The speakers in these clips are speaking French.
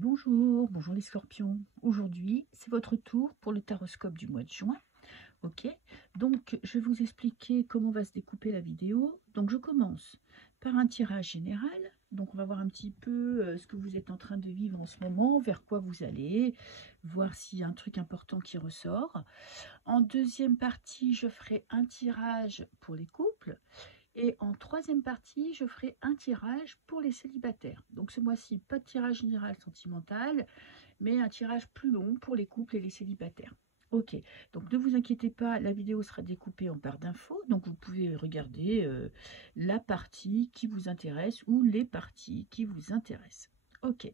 Bonjour, bonjour les scorpions. Aujourd'hui, c'est votre tour pour le taroscope du mois de juin. Ok, donc je vais vous expliquer comment va se découper la vidéo. Donc je commence par un tirage général. Donc on va voir un petit peu ce que vous êtes en train de vivre en ce moment, vers quoi vous allez, voir s'il y a un truc important qui ressort. En deuxième partie, je ferai un tirage pour les couples. Et en troisième partie, je ferai un tirage pour les célibataires. Donc ce mois-ci, pas de tirage général sentimental, mais un tirage plus long pour les couples et les célibataires. Ok, donc ne vous inquiétez pas, la vidéo sera découpée en barre d'infos, donc vous pouvez regarder la partie qui vous intéresse ou les parties qui vous intéressent. Ok,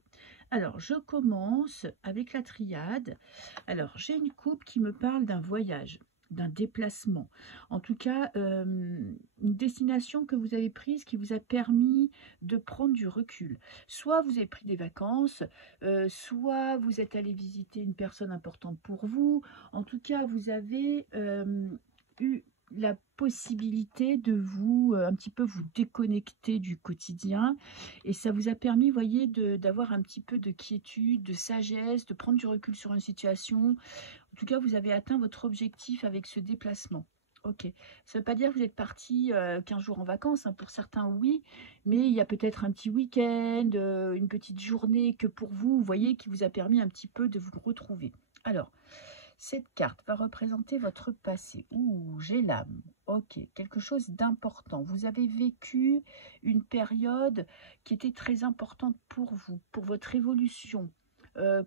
alors je commence avec la triade. Alors j'ai une coupe qui me parle d'un voyage, d'un déplacement, en tout cas une destination que vous avez prise qui vous a permis de prendre du recul. Soit vous avez pris des vacances, soit vous êtes allé visiter une personne importante pour vous. En tout cas, vous avez eu la possibilité de vous un petit peu vous déconnecter du quotidien et ça vous a permis, voyez, d'avoir un petit peu de quiétude, de sagesse, de prendre du recul sur une situation. En tout cas, vous avez atteint votre objectif avec ce déplacement. Ok, ça ne veut pas dire que vous êtes parti 15 jours en vacances, hein. Pour certains, oui, mais il y a peut-être un petit week-end, une petite journée que pour vous, vous voyez, qui vous a permis un petit peu de vous retrouver. Alors, cette carte va représenter votre passé. Ouh, j'ai l'âme. Ok, quelque chose d'important. Vous avez vécu une période qui était très importante pour vous, pour votre évolution,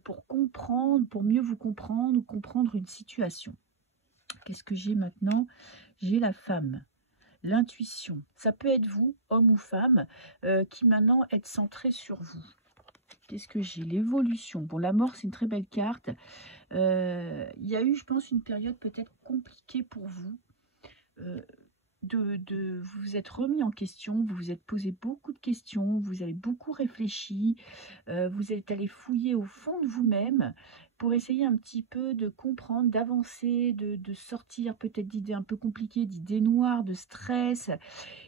pour comprendre, pour mieux vous comprendre ou comprendre une situation. Qu'est-ce que j'ai maintenant? J'ai la femme, l'intuition. Ça peut être vous, homme ou femme, qui maintenant êtes centré sur vous. Qu'est-ce que j'ai? L'évolution. Bon, la mort, c'est une très belle carte. Il y a eu, je pense, une période peut-être compliquée pour vous. Vous vous êtes remis en question, vous vous êtes posé beaucoup de questions, vous avez beaucoup réfléchi, vous êtes allé fouiller au fond de vous-même pour essayer un petit peu de comprendre, d'avancer, de sortir peut-être d'idées un peu compliquées, d'idées noires, de stress.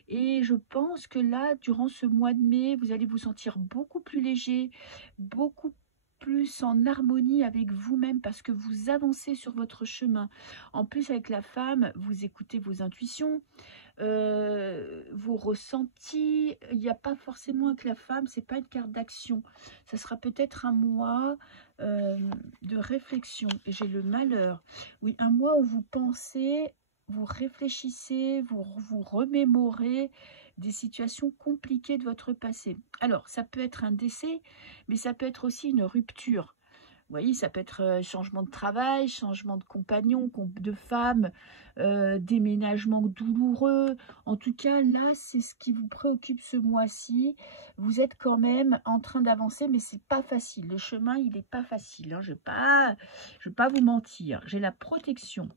Et je pense que là, durant ce mois de mai, vous allez vous sentir beaucoup plus léger, beaucoup plus en harmonie avec vous-même parce que vous avancez sur votre chemin. En plus, avec la femme, vous écoutez vos intuitions, vos ressentis. Il n'y a pas forcément avec la femme, c'est pas une carte d'action. Ça sera peut-être un mois de réflexion. Et j'ai le malheur. Oui, un mois où vous pensez, vous réfléchissez, vous remémorez des situations compliquées de votre passé. Alors, ça peut être un décès, mais ça peut être aussi une rupture. Vous voyez, ça peut être changement de travail, changement de compagnon, de femme, déménagement douloureux. En tout cas, là, c'est ce qui vous préoccupe ce mois-ci. Vous êtes quand même en train d'avancer, mais c'est pas facile. Le chemin, il n'est pas facile, hein. Je vais pas vous mentir. J'ai la protection.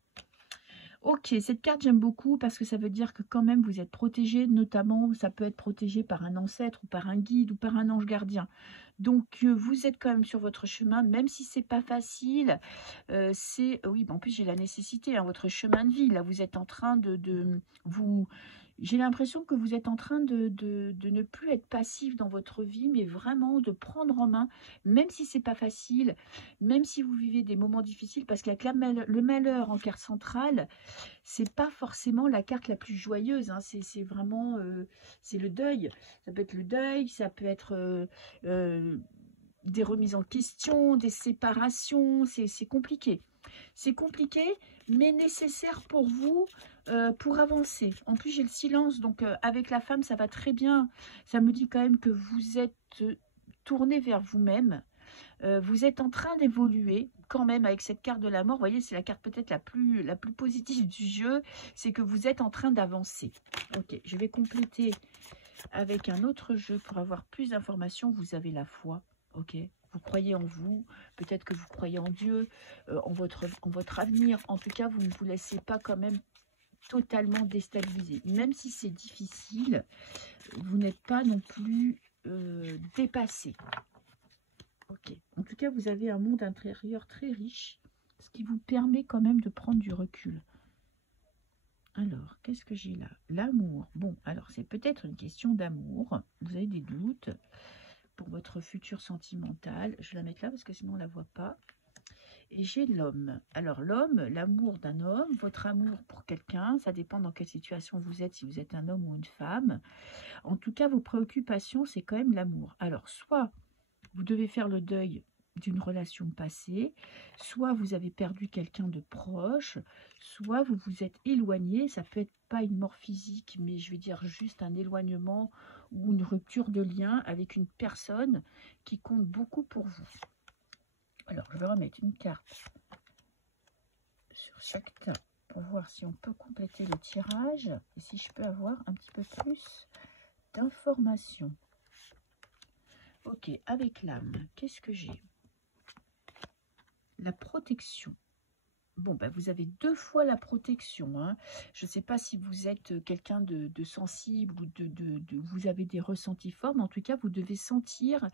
Ok, cette carte, j'aime beaucoup parce que ça veut dire que quand même, vous êtes protégé, notamment, ça peut être protégé par un ancêtre ou par un guide ou par un ange gardien. Donc, vous êtes quand même sur votre chemin, même si c'est pas facile. Oui, en plus, j'ai la nécessité, hein, votre chemin de vie. Là, vous êtes en train de vous... J'ai l'impression que vous êtes en train de ne plus être passif dans votre vie, mais vraiment de prendre en main, même si c'est pas facile, même si vous vivez des moments difficiles, parce qu'avec le malheur en carte centrale, c'est pas forcément la carte la plus joyeuse, hein. C'est vraiment c'est le deuil. Ça peut être le deuil, ça peut être des remises en question, des séparations. C'est compliqué. C'est compliqué, mais nécessaire pour vous pour avancer. En plus, j'ai le silence, donc avec la femme, ça va très bien. Ça me dit quand même que vous êtes tourné vers vous-même. Vous êtes en train d'évoluer quand même avec cette carte de la mort. Vous voyez, c'est la carte peut-être la plus positive du jeu. C'est que vous êtes en train d'avancer. Ok, je vais compléter avec un autre jeu pour avoir plus d'informations. Vous avez la foi. Ok, vous croyez en vous. Peut-être que vous croyez en Dieu, en votre avenir. En tout cas, vous ne vous laissez pas quand même totalement déstabiliser. Même si c'est difficile, vous n'êtes pas non plus dépassé. Ok. En tout cas, vous avez un monde intérieur très riche, ce qui vous permet quand même de prendre du recul. Alors, qu'est-ce que j'ai là? L'amour. Bon, alors c'est peut-être une question d'amour. Vous avez des doutes. Bon, votre futur sentimental. Je vais la mettre là parce que sinon on ne la voit pas. Et j'ai l'homme. Alors l'homme, l'amour d'un homme, votre amour pour quelqu'un, ça dépend dans quelle situation vous êtes, si vous êtes un homme ou une femme. En tout cas, vos préoccupations, c'est quand même l'amour. Alors soit vous devez faire le deuil d'une relation passée, soit vous avez perdu quelqu'un de proche, soit vous vous êtes éloigné. Ça peut être pas une mort physique, mais je vais dire juste un éloignement ou une rupture de lien avec une personne qui compte beaucoup pour vous. Alors, je vais remettre une carte sur chaque tas pour voir si on peut compléter le tirage et si je peux avoir un petit peu plus d'informations. Ok, avec l'âme, qu'est-ce que j'ai? La protection. Bon, ben, vous avez 2 fois la protection. Hein. Je ne sais pas si vous êtes quelqu'un de sensible ou vous avez des ressentis forts, mais en tout cas, vous devez sentir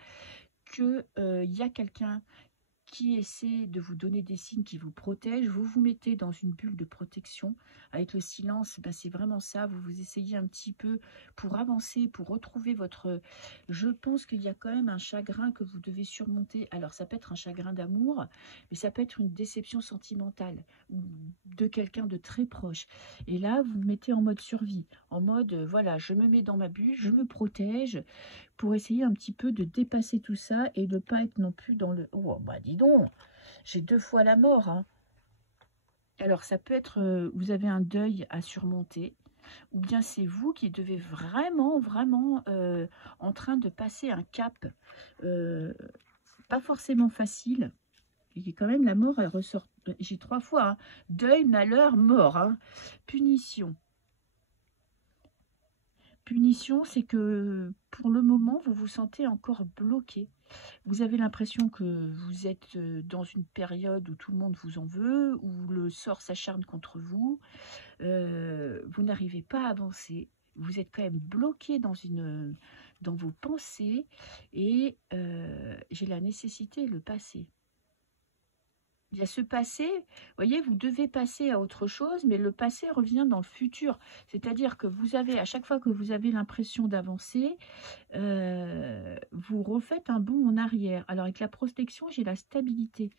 qu'il y a quelqu'un qui essaie de vous donner des signes qui vous protègent. Vous vous mettez dans une bulle de protection. Avec le silence, ben c'est vraiment ça. Vous vous essayez un petit peu pour avancer, pour retrouver votre... Je pense qu'il y a quand même un chagrin que vous devez surmonter. Alors, ça peut être un chagrin d'amour, mais ça peut être une déception sentimentale ou de quelqu'un de très proche. Et là, vous vous mettez en mode survie, en mode, voilà, je me mets dans ma bulle, je me protège, pour essayer un petit peu de dépasser tout ça et de ne pas être non plus dans le... Oh, bah dis donc, j'ai 2 fois la mort. Hein. Alors, ça peut être, vous avez un deuil à surmonter, ou bien c'est vous qui devez vraiment, vraiment en train de passer un cap, pas forcément facile. Et quand même, la mort, elle ressort. J'ai 3 fois, hein. Deuil, malheur, mort. Hein. Punition. Punition, c'est que pour le moment, vous vous sentez encore bloqué. Vous avez l'impression que vous êtes dans une période où tout le monde vous en veut, où le sort s'acharne contre vous. Vous n'arrivez pas à avancer. Vous êtes quand même bloqué dans vos pensées et j'ai la nécessité de le passer. Il y a ce passé, vous voyez, vous devez passer à autre chose, mais le passé revient dans le futur. C'est-à-dire que vous avez, à chaque fois que vous avez l'impression d'avancer, vous refaites un bond en arrière. Alors avec la protection, j'ai la stabilité.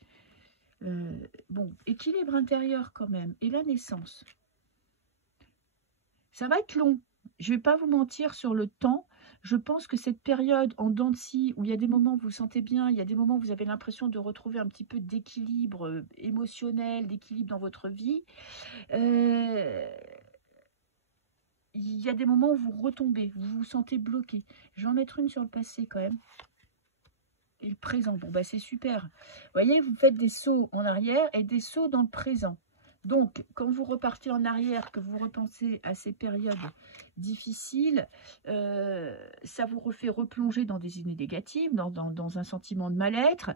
Bon, équilibre intérieur quand même. Et la naissance. Ça va être long. Je ne vais pas vous mentir sur le temps. Je pense que cette période en dents de scie, où il y a des moments où vous vous sentez bien, il y a des moments où vous avez l'impression de retrouver un petit peu d'équilibre émotionnel, d'équilibre dans votre vie, il y a des moments où vous retombez, vous vous sentez bloqué. Je vais en mettre une sur le passé quand même. Et le présent, bon bah c'est super. Vous voyez, vous faites des sauts en arrière et des sauts dans le présent. Donc, quand vous repartez en arrière, que vous repensez à ces périodes difficiles, ça vous refait replonger dans des idées négatives, dans un sentiment de mal-être.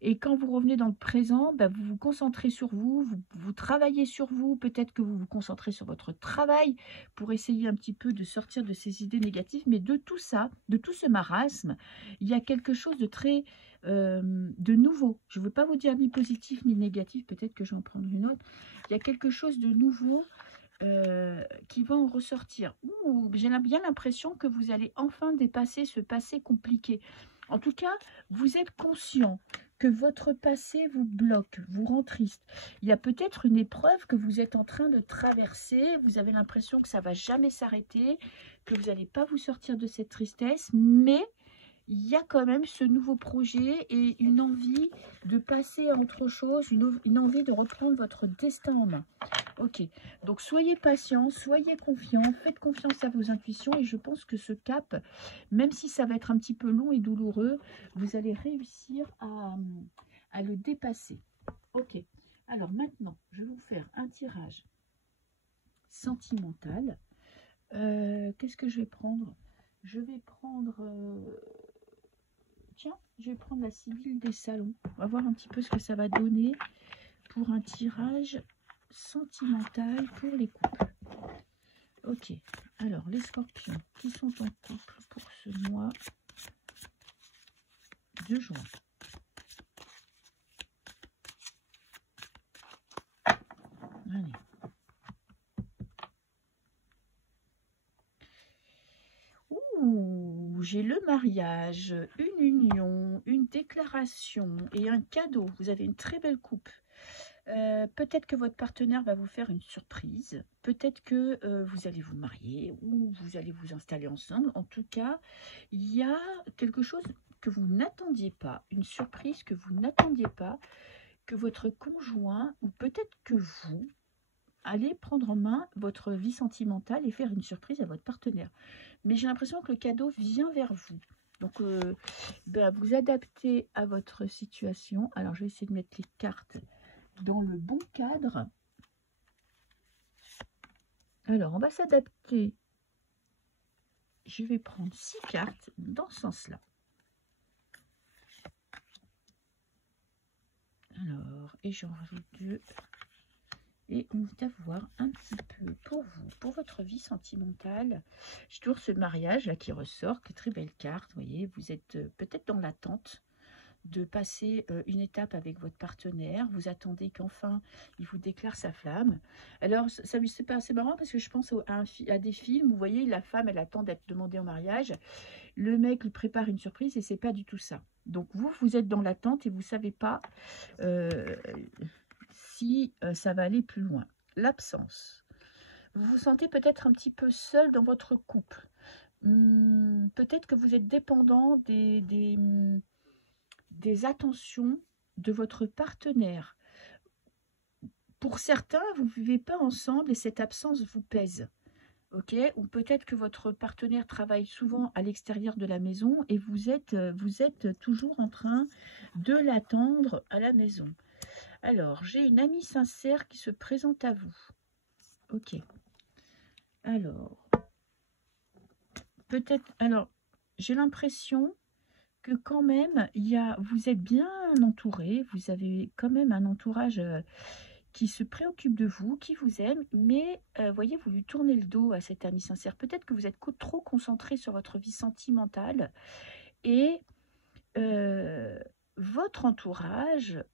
Et quand vous revenez dans le présent, ben, vous vous concentrez sur vous, vous travaillez sur vous. Peut-être que vous vous concentrez sur votre travail pour essayer un petit peu de sortir de ces idées négatives. Mais de tout ça, de tout ce marasme, il y a quelque chose de très... de nouveau. Je ne veux pas vous dire ni positif ni négatif, peut-être que je vais en prendre une autre. Il y a quelque chose de nouveau qui va en ressortir. J'ai bien l'impression que vous allez enfin dépasser ce passé compliqué. En tout cas, vous êtes conscient que votre passé vous bloque, vous rend triste. Il y a peut-être une épreuve que vous êtes en train de traverser. Vous avez l'impression que ça ne va jamais s'arrêter, que vous n'allez pas vous sortir de cette tristesse, mais il y a quand même ce nouveau projet et une envie de passer à autre chose, une envie de reprendre votre destin en main. Ok, donc soyez patient, soyez confiant, faites confiance à vos intuitions et je pense que ce cap, même si ça va être un petit peu long et douloureux, vous allez réussir à le dépasser. Ok, alors maintenant, je vais vous faire un tirage sentimental. Qu'est-ce que je vais prendre? Je vais prendre... Tiens, je vais prendre la Sibylle des salons. On va voir un petit peu ce que ça va donner pour un tirage sentimental pour les couples. Ok, alors les scorpions qui sont en couple pour ce mois de juin. Allez. Ouh, j'ai le mariage, une union, une déclaration et un cadeau. Vous avez une très belle coupe. Peut-être que votre partenaire va vous faire une surprise. Peut-être que vous allez vous marier ou vous allez vous installer ensemble. En tout cas, il y a quelque chose que vous n'attendiez pas, une surprise que vous n'attendiez pas, que votre conjoint ou peut-être que vous allez prendre en main votre vie sentimentale et faire une surprise à votre partenaire. Mais j'ai l'impression que le cadeau vient vers vous. Donc, vous adaptez à votre situation. Alors, je vais essayer de mettre les cartes dans le bon cadre. Alors, on va s'adapter. Je vais prendre 6 cartes dans ce sens-là. Alors, et j'en rajoute 2. Et on va voir un petit peu pour vous, pour votre vie sentimentale. J'ai toujours ce mariage là qui ressort, que très belle carte. Vous voyez, vous êtes peut-être dans l'attente de passer une étape avec votre partenaire. Vous attendez qu'enfin il vous déclare sa flamme. Alors ça lui c'est assez marrant parce que je pense à des films où vous voyez la femme elle attend d'être demandée en mariage, le mec lui prépare une surprise et c'est pas du tout ça. Donc vous êtes dans l'attente et vous savez pas si ça va aller plus loin. L'absence. Vous vous sentez peut-être un petit peu seul dans votre couple. Peut-être que vous êtes dépendant des attentions de votre partenaire. Pour certains, vous ne vivez pas ensemble et cette absence vous pèse. Ok, ou peut-être que votre partenaire travaille souvent à l'extérieur de la maison et vous êtes toujours en train de l'attendre à la maison. Alors, j'ai une amie sincère qui se présente à vous. Ok. Alors, peut-être... Alors, j'ai l'impression que quand même, vous êtes bien entouré, vous avez quand même un entourage qui se préoccupe de vous, qui vous aime, mais voyez, vous lui tournez le dos à cet ami sincère. Peut-être que vous êtes trop concentré sur votre vie sentimentale et votre entourage,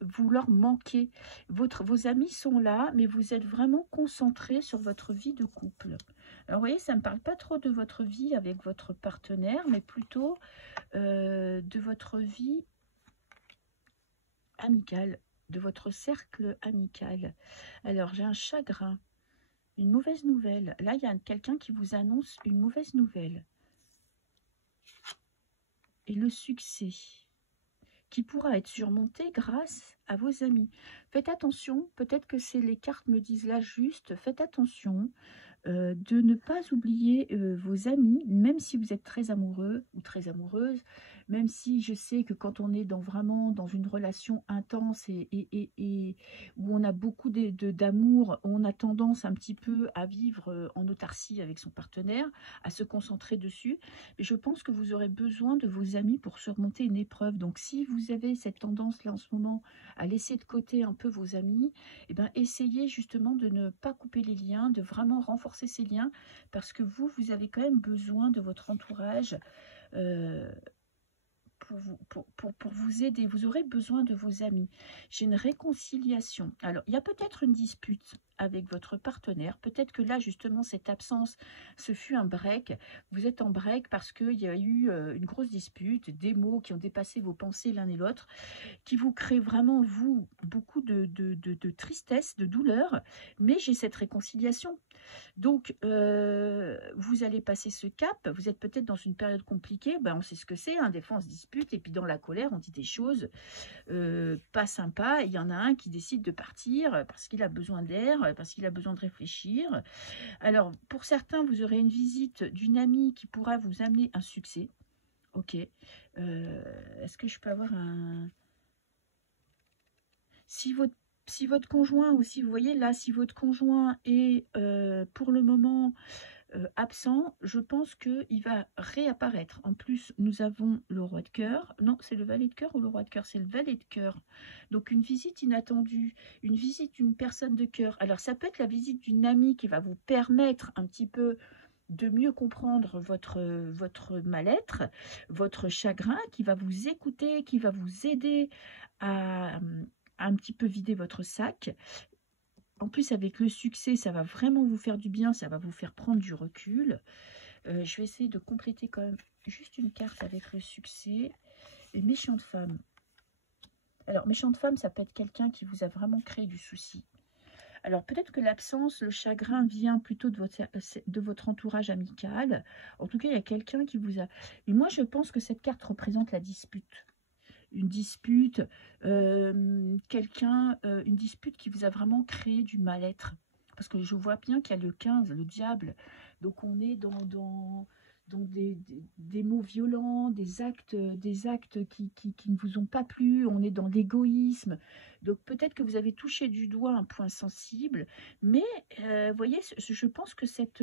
vous leur manquez. Vos amis sont là, mais vous êtes vraiment concentré sur votre vie de couple. Alors, vous voyez, ça ne me parle pas trop de votre vie avec votre partenaire, mais plutôt de votre vie amicale, de votre cercle amical. Alors, j'ai un chagrin, une mauvaise nouvelle. Là, il y a quelqu'un qui vous annonce une mauvaise nouvelle. Et le succès qui pourra être surmonté grâce à vos amis. Faites attention, peut-être que les cartes me disent là juste, faites attention de ne pas oublier vos amis, même si vous êtes très amoureux ou très amoureuse, même si je sais que quand on est vraiment dans une relation intense et où on a beaucoup d'amour, on a tendance un petit peu à vivre en autarcie avec son partenaire, à se concentrer dessus. Mais je pense que vous aurez besoin de vos amis pour surmonter une épreuve. Donc si vous avez cette tendance-là en ce moment à laisser de côté un peu vos amis, eh bien, essayez justement de ne pas couper les liens, de vraiment renforcer ces liens, parce que vous avez quand même besoin de votre entourage pour vous aider. Vous aurez besoin de vos amis. J'ai une réconciliation. Alors, il y a peut-être une dispute avec votre partenaire. Peut-être que là, justement, cette absence, ce fut un break. Vous êtes en break parce qu'il y a eu une grosse dispute, des mots qui ont dépassé vos pensées l'un et l'autre, qui vous créent vraiment, vous, beaucoup de tristesse, de douleur. Mais j'ai cette réconciliation. Donc, vous allez passer ce cap. Vous êtes peut-être dans une période compliquée. On sait ce que c'est. Des fois, on se dispute. Et puis, dans la colère, on dit des choses pas sympas. Il y en a un qui décide de partir parce qu'il a besoin d'air, parce qu'il a besoin de réfléchir. Alors, pour certains, vous aurez une visite d'une amie qui pourra vous amener un succès. Ok. Est-ce que je peux avoir un... Si votre conjoint aussi, vous voyez là, si votre conjoint est pour le moment absent, je pense qu'il va réapparaître. En plus, nous avons le roi de cœur. Non, c'est le valet de cœur ou le roi de cœur? C'est le valet de cœur. Donc, une visite inattendue, une visite d'une personne de cœur. Alors, ça peut être la visite d'une amie qui va vous permettre un petit peu de mieux comprendre votre mal-être, votre chagrin, qui va vous écouter, qui va vous aider à un petit peu vider votre sac. En plus, avec le succès, ça va vraiment vous faire du bien, ça va vous faire prendre du recul. Je vais essayer de compléter quand même juste une carte avec le succès. Et méchante femme. Alors, méchante femme, ça peut être quelqu'un qui vous a vraiment créé du souci. Alors, peut-être que l'absence, le chagrin vient plutôt de votre entourage amical. En tout cas, il y a quelqu'un qui vous a... Et moi, je pense que cette carte représente la dispute. Une dispute, une dispute qui vous a vraiment créé du mal-être. Parce que je vois bien qu'il y a le 15, le diable. Donc, on est dans des mots violents, des actes qui ne vous ont pas plu, on est dans l'égoïsme. Donc peut-être que vous avez touché du doigt un point sensible, mais vous voyez, je pense que cette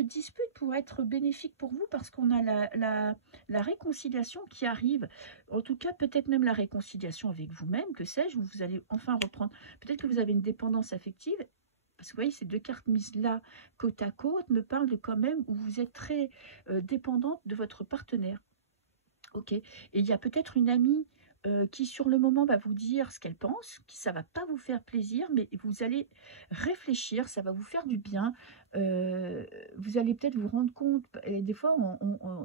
dispute pourrait être bénéfique pour vous parce qu'on a la réconciliation qui arrive. En tout cas, peut-être même la réconciliation avec vous-même, que sais-je, vous allez enfin reprendre. Peut-être que vous avez une dépendance affective. Parce que vous voyez, ces deux cartes mises là, côte à côte, me parlent de quand même où vous êtes très dépendante de votre partenaire. Ok. Et il y a peut-être une amie qui, sur le moment, va vous dire ce qu'elle pense, qui ça va pas vous faire plaisir, mais vous allez réfléchir, ça va vous faire du bien. Vous allez peut-être vous rendre compte, et des fois,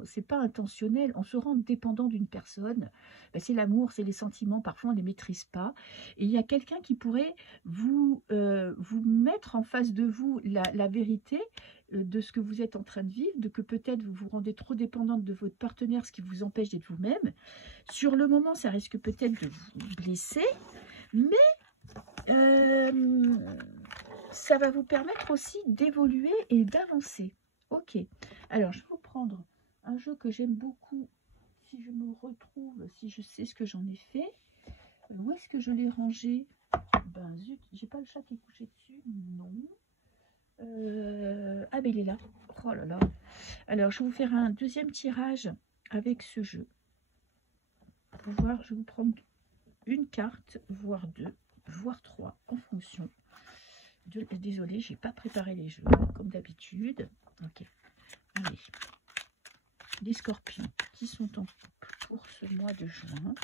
c'est pas intentionnel, on se rend dépendant d'une personne. Ben, c'est l'amour, c'est les sentiments, parfois on les maîtrise pas. Et il y a quelqu'un qui pourrait vous mettre en face de vous la vérité de ce que vous êtes en train de vivre, de que peut-être vous vous rendez trop dépendante de votre partenaire, ce qui vous empêche d'être vous-même. Sur le moment, ça risque peut-être de vous blesser, mais ça va vous permettre aussi d'évoluer et d'avancer. Ok, alors je vais vous prendre un jeu que j'aime beaucoup, si je me retrouve, si je sais ce que j'en ai fait. Où est-ce que je l'ai rangé? Ben zut, j'ai pas le chat qui est couché dessus, non. Ah ben il est là. Oh là là. Alors je vais vous faire un deuxième tirage avec ce jeu. Pour voir, je vais vous prendre une carte, voire deux, voire trois, en fonction de... Désolée, j'ai pas préparé les jeux comme d'habitude. Ok. Allez. Les scorpions qui sont en couple pour ce mois de juin.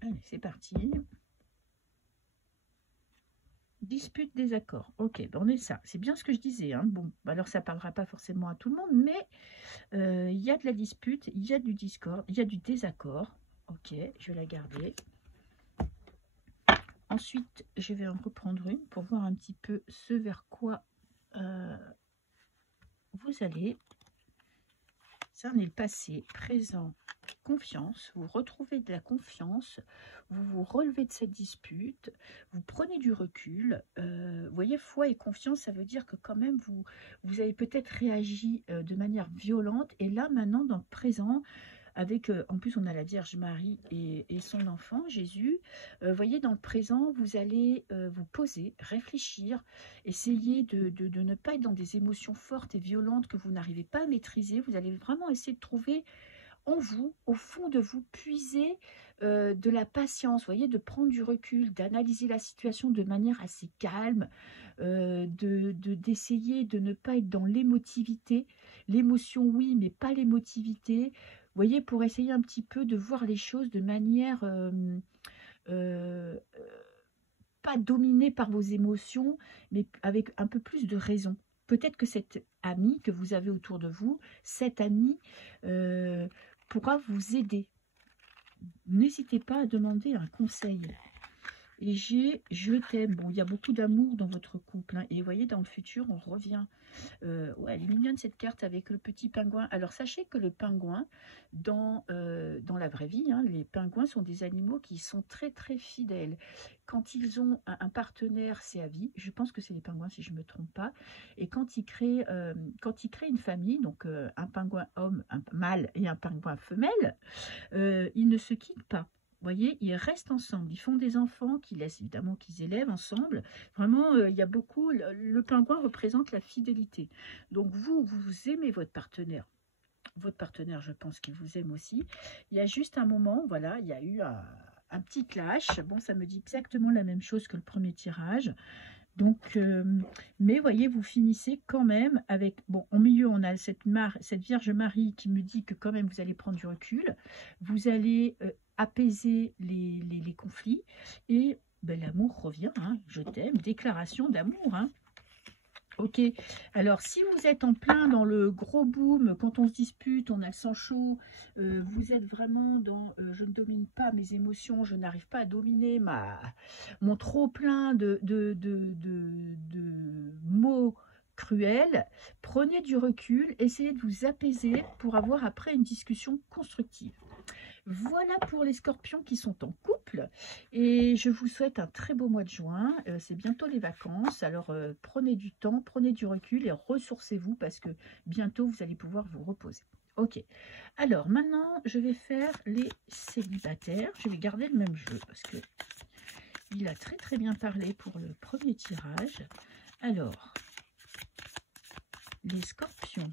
Allez, c'est parti. Dispute, désaccord. Ok, ben on est ça. C'est bien ce que je disais. Hein. Bon, alors ça ne parlera pas forcément à tout le monde, mais il y a de la dispute, il y a du discord, il y a du désaccord. Ok, je vais la garder. Ensuite, je vais en reprendre une pour voir un petit peu ce vers quoi vous allez. Ça en est le passé, présent, confiance. Vous retrouvez de la confiance, vous vous relevez de cette dispute, vous prenez du recul. Vous voyez, foi et confiance, ça veut dire que quand même, vous avez peut-être réagi de manière violente. Et là, maintenant, dans le présent, avec, en plus, on a la Vierge Marie et son enfant, Jésus. Vous voyez, dans le présent, vous allez vous poser, réfléchir, essayer de ne pas être dans des émotions fortes et violentes que vous n'arrivez pas à maîtriser. Vous allez vraiment essayer de trouver en vous, au fond de vous, puiser de la patience, vous voyez, de prendre du recul, d'analyser la situation de manière assez calme, d'essayer de ne pas être dans l'émotivité. L'émotion, oui, mais pas l'émotivité. Vous voyez, pour essayer un petit peu de voir les choses de manière pas dominée par vos émotions, mais avec un peu plus de raison. Peut-être que cette amie que vous avez autour de vous, cette amie pourra vous aider. N'hésitez pas à demander un conseil. Et j'ai je t'aime. Bon, il y a beaucoup d'amour dans votre couple. Hein, et vous voyez, dans le futur, on revient. Ouais, elle est mignonne cette carte avec le petit pingouin. Alors sachez que le pingouin, dans la vraie vie, hein, les pingouins sont des animaux qui sont très très fidèles. Quand ils ont un partenaire, c'est à vie. Je pense que c'est les pingouins si je ne me trompe pas. Et quand ils créent une famille, donc un pingouin homme, un mâle et un pingouin femelle, ils ne se quittent pas. Vous voyez, ils restent ensemble, ils font des enfants qu'ils laissent évidemment qu'ils élèvent ensemble. Vraiment, il y a beaucoup, le pingouin représente la fidélité. Donc vous aimez votre partenaire. Votre partenaire, je pense qu'il vous aime aussi. Il y a juste un moment, voilà, il y a eu un petit clash. Bon, ça me dit exactement la même chose que le premier tirage. Donc, mais voyez, vous finissez quand même avec, bon, au milieu, on a cette Vierge Marie qui me dit que quand même, vous allez prendre du recul. Vous allez apaiser les conflits et ben, l'amour revient, hein, je t'aime, déclaration d'amour, hein. Ok, alors si vous êtes en plein dans le gros boom, quand on se dispute, on a le sang chaud, vous êtes vraiment dans je ne domine pas mes émotions, je n'arrive pas à dominer mon trop plein de mots cruels, prenez du recul, essayez de vous apaiser pour avoir après une discussion constructive. Voilà pour les scorpions qui sont en couple et je vous souhaite un très beau mois de juin. C'est bientôt les vacances, alors prenez du temps, prenez du recul et ressourcez-vous parce que bientôt vous allez pouvoir vous reposer. Ok, alors maintenant je vais faire les célibataires. Je vais garder le même jeu parce que il a très très bien parlé pour le premier tirage. Alors, les scorpions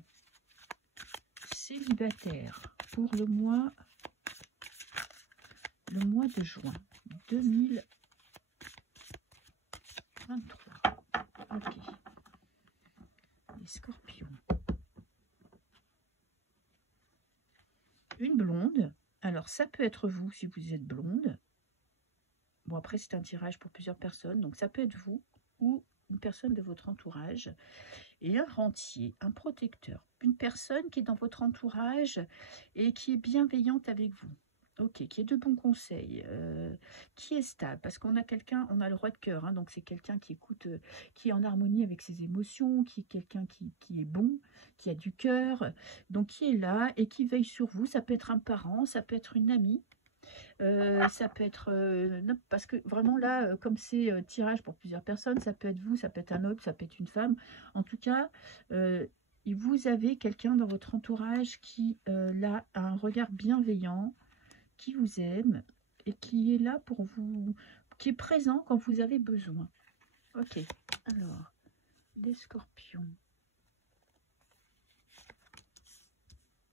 célibataires pour le mois de juin 2023. Ok. Les scorpions. Une blonde. Alors, ça peut être vous si vous êtes blonde. Bon, après, c'est un tirage pour plusieurs personnes. Donc, ça peut être vous ou une personne de votre entourage. Et un rentier, un protecteur. Une personne qui est dans votre entourage et qui est bienveillante avec vous. Ok, qui est de bons conseils, qui est stable, parce qu'on a quelqu'un, on a le roi de cœur, hein, donc c'est quelqu'un qui écoute, qui est en harmonie avec ses émotions, qui est quelqu'un qui est bon, qui a du cœur, donc qui est là et qui veille sur vous. Ça peut être un parent, ça peut être une amie, ça peut être, parce que vraiment là, comme c'est tirage pour plusieurs personnes, ça peut être vous, ça peut être un homme, ça peut être une femme. En tout cas, vous avez quelqu'un dans votre entourage qui là a un regard bienveillant, qui vous aime et qui est là pour vous, qui est présent quand vous avez besoin. Ok, alors, les scorpions.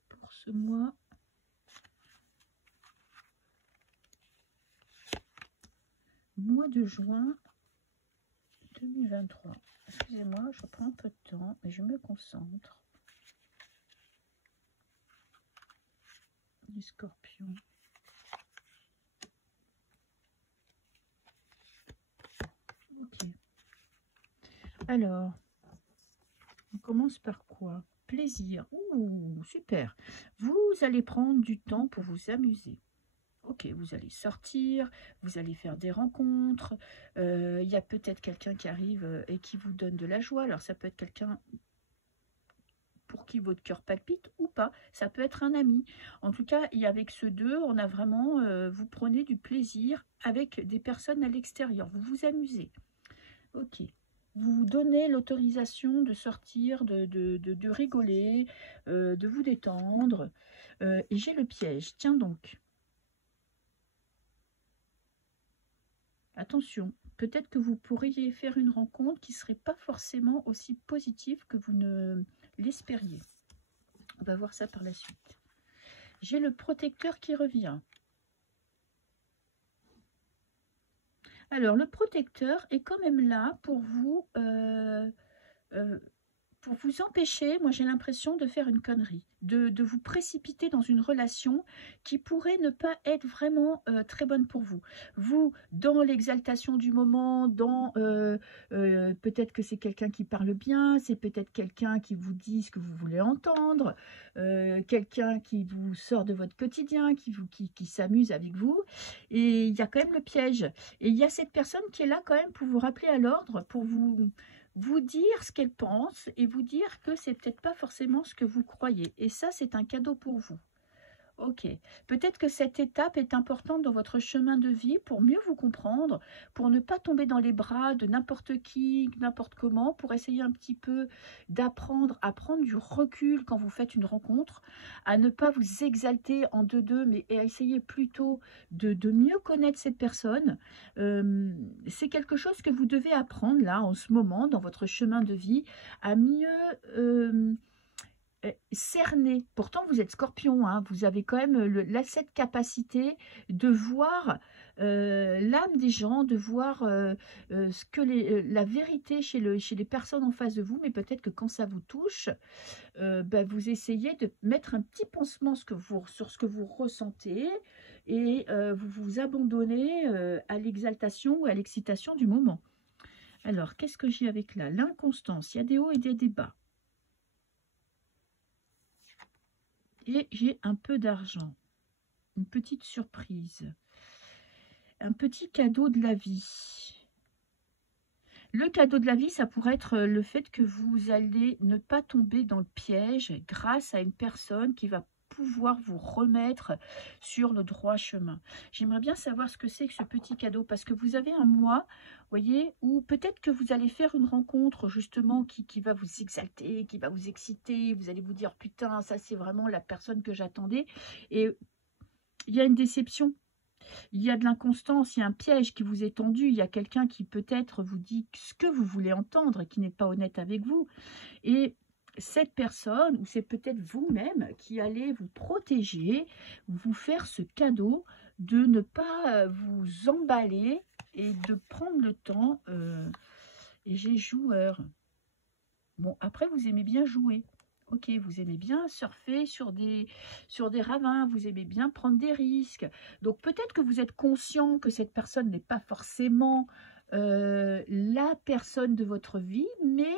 Pour ce mois de juin 2023. Excusez-moi, je prends un peu de temps, mais je me concentre. Les scorpions. Ok. Alors, on commence par quoi? Plaisir. Ouh, super. Vous allez prendre du temps pour vous amuser. Ok, vous allez sortir, vous allez faire des rencontres. Il y a peut-être quelqu'un qui arrive et qui vous donne de la joie. Alors, ça peut être quelqu'un pour qui votre cœur palpite ou pas. Ça peut être un ami. En tout cas, avec ceux deux, on a vraiment, vous prenez du plaisir avec des personnes à l'extérieur. Vous vous amusez. Ok. Vous vous donnez l'autorisation de sortir, de rigoler, de vous détendre. Et j'ai le piège. Tiens donc. Attention, peut-être que vous pourriez faire une rencontre qui ne serait pas forcément aussi positive que vous ne l'espériez. On va voir ça par la suite. J'ai le protecteur qui revient. Alors, le protecteur est quand même là pour vous empêcher, moi j'ai l'impression, de faire une connerie, de vous précipiter dans une relation qui pourrait ne pas être vraiment très bonne pour vous. Vous, dans l'exaltation du moment, peut-être que c'est quelqu'un qui parle bien, c'est peut-être quelqu'un qui vous dit ce que vous voulez entendre, quelqu'un qui vous sort de votre quotidien, qui s'amuse avec vous, et il y a quand même le piège. Et il y a cette personne qui est là quand même pour vous rappeler à l'ordre, pour vous dire ce qu'elle pense et vous dire que c'est peut-être pas forcément ce que vous croyez. Et ça, c'est un cadeau pour vous. Ok, peut-être que cette étape est importante dans votre chemin de vie pour mieux vous comprendre, pour ne pas tomber dans les bras de n'importe qui, n'importe comment, pour essayer un petit peu d'apprendre à prendre du recul quand vous faites une rencontre, à ne pas vous exalter en deux-deux, mais à essayer plutôt de mieux connaître cette personne. C'est quelque chose que vous devez apprendre là, en ce moment, dans votre chemin de vie, à mieux cerner. Pourtant, vous êtes scorpion, hein, vous avez quand même cette capacité de voir l'âme des gens, de voir ce que la vérité chez les personnes en face de vous, mais peut-être que quand ça vous touche, vous essayez de mettre un petit pansement sur ce que vous ressentez, et vous vous abandonnez à l'exaltation ou à l'excitation du moment. Alors, qu'est-ce que j'ai avec là? L'inconstance, il y a des hauts et des bas. Et j'ai un peu d'argent, une petite surprise, un petit cadeau de la vie. Le cadeau de la vie, ça pourrait être le fait que vous allez ne pas tomber dans le piège grâce à une personne qui va pouvoir vous remettre sur le droit chemin. J'aimerais bien savoir ce que c'est que ce petit cadeau, parce que vous avez un mois, vous voyez, où peut-être que vous allez faire une rencontre justement qui va vous exalter, qui va vous exciter, vous allez vous dire putain, ça c'est vraiment la personne que j'attendais, et il y a une déception. Il y a de l'inconstance, il y a un piège qui vous est tendu, il y a quelqu'un qui peut-être vous dit ce que vous voulez entendre et qui n'est pas honnête avec vous. Et cette personne, ou c'est peut-être vous-même qui allez vous protéger, vous faire ce cadeau de ne pas vous emballer et de prendre le temps. Et j'ai joueur. Bon, après, vous aimez bien jouer. Ok, vous aimez bien surfer sur des ravins, vous aimez bien prendre des risques. Donc peut-être que vous êtes conscient que cette personne n'est pas forcément la personne de votre vie, mais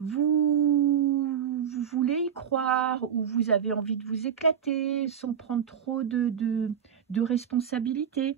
vous voulez y croire ou vous avez envie de vous éclater sans prendre trop de responsabilités.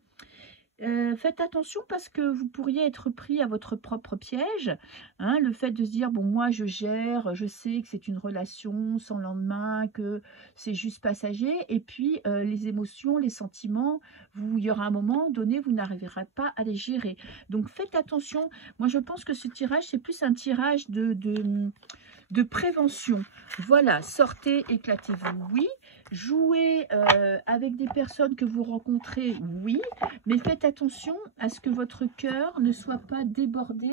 Faites attention parce que vous pourriez être pris à votre propre piège. Hein, le fait de se dire, bon, moi je gère, je sais que c'est une relation sans lendemain, que c'est juste passager. Et puis les émotions, les sentiments, il y aura un moment donné, vous n'arriverez pas à les gérer. Donc faites attention. Moi je pense que ce tirage, c'est plus un tirage de prévention. Voilà, sortez, éclatez-vous, oui. Jouez avec des personnes que vous rencontrez, oui. Mais faites attention à ce que votre cœur ne soit pas débordé,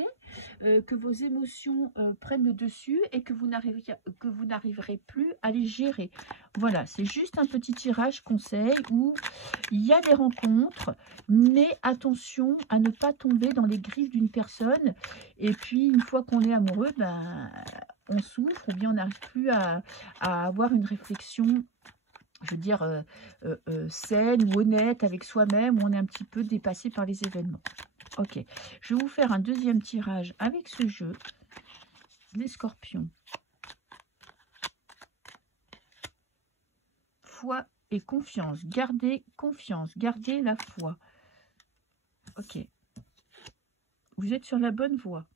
que vos émotions prennent le dessus et que vous n'arriverez plus à les gérer. Voilà, c'est juste un petit tirage conseil où il y a des rencontres, mais attention à ne pas tomber dans les griffes d'une personne. Et puis, une fois qu'on est amoureux, ben, on souffre ou bien on n'arrive plus à avoir une réflexion, je veux dire, saine ou honnête avec soi-même, où on est un petit peu dépassé par les événements. Ok, je vais vous faire un deuxième tirage avec ce jeu, les scorpions. Foi et confiance, gardez la foi. Ok, vous êtes sur la bonne voie.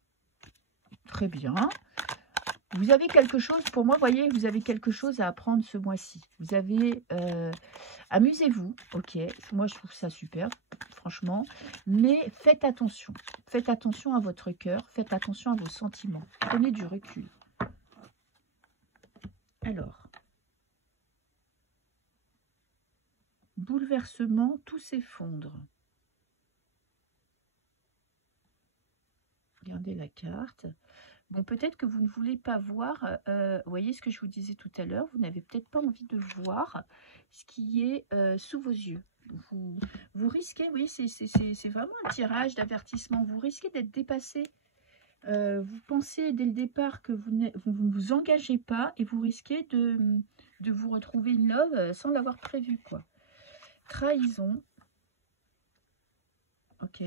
Très bien. Vous avez quelque chose, pour moi, voyez, vous avez quelque chose à apprendre ce mois-ci. Vous avez, amusez-vous, ok, moi je trouve ça super, franchement, mais faites attention à votre cœur, faites attention à vos sentiments, prenez du recul. Alors, bouleversement, tout s'effondre. Regardez la carte. Bon, peut-être que vous ne voulez pas voir, vous voyez ce que je vous disais tout à l'heure, vous n'avez peut-être pas envie de voir ce qui est sous vos yeux. Vous risquez, oui, c'est vraiment un tirage d'avertissement, vous risquez d'être dépassé. Vous pensez dès le départ que vous ne vous engagez pas et vous risquez de vous retrouver in love sans l'avoir prévu, quoi. Trahison. Ok.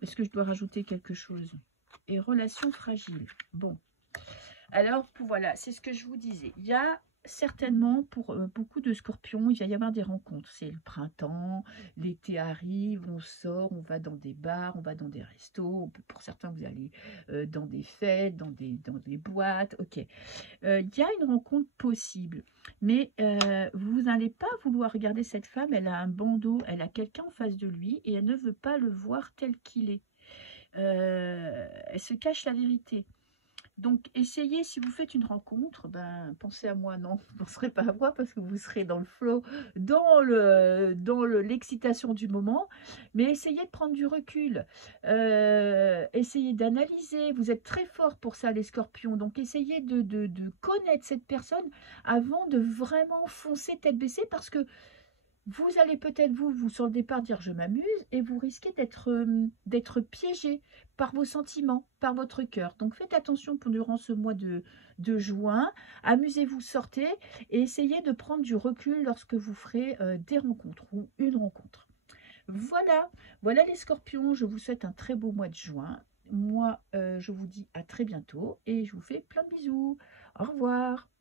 Est-ce que je dois rajouter quelque chose? Et relation fragile. Bon. Alors, voilà, c'est ce que je vous disais. Il y a certainement, pour beaucoup de scorpions, il va y avoir des rencontres. C'est le printemps, l'été arrive, on sort, on va dans des bars, on va dans des restos. Pour certains, vous allez dans des fêtes, dans des boîtes. Ok. Il y a une rencontre possible. Mais vous n'allez pas vouloir regarder cette femme. Elle a un bandeau, elle a quelqu'un en face de lui et elle ne veut pas le voir tel qu'il est. Elle se cache la vérité. Donc, essayez, si vous faites une rencontre, ben, pensez à moi, non, vous ne penserez pas à moi parce que vous serez dans le flow, dans l'excitation du moment, mais essayez de prendre du recul, essayez d'analyser, vous êtes très fort pour ça les scorpions, donc essayez de connaître cette personne avant de vraiment foncer tête baissée parce que Vous allez peut-être, vous, sur le départ, dire je m'amuse, et vous risquez d'être piégé par vos sentiments, par votre cœur. Donc faites attention durant ce mois de juin. Amusez-vous, sortez, et essayez de prendre du recul lorsque vous ferez des rencontres ou une rencontre. Voilà, voilà les scorpions, je vous souhaite un très beau mois de juin. Moi, je vous dis à très bientôt et je vous fais plein de bisous. Au revoir.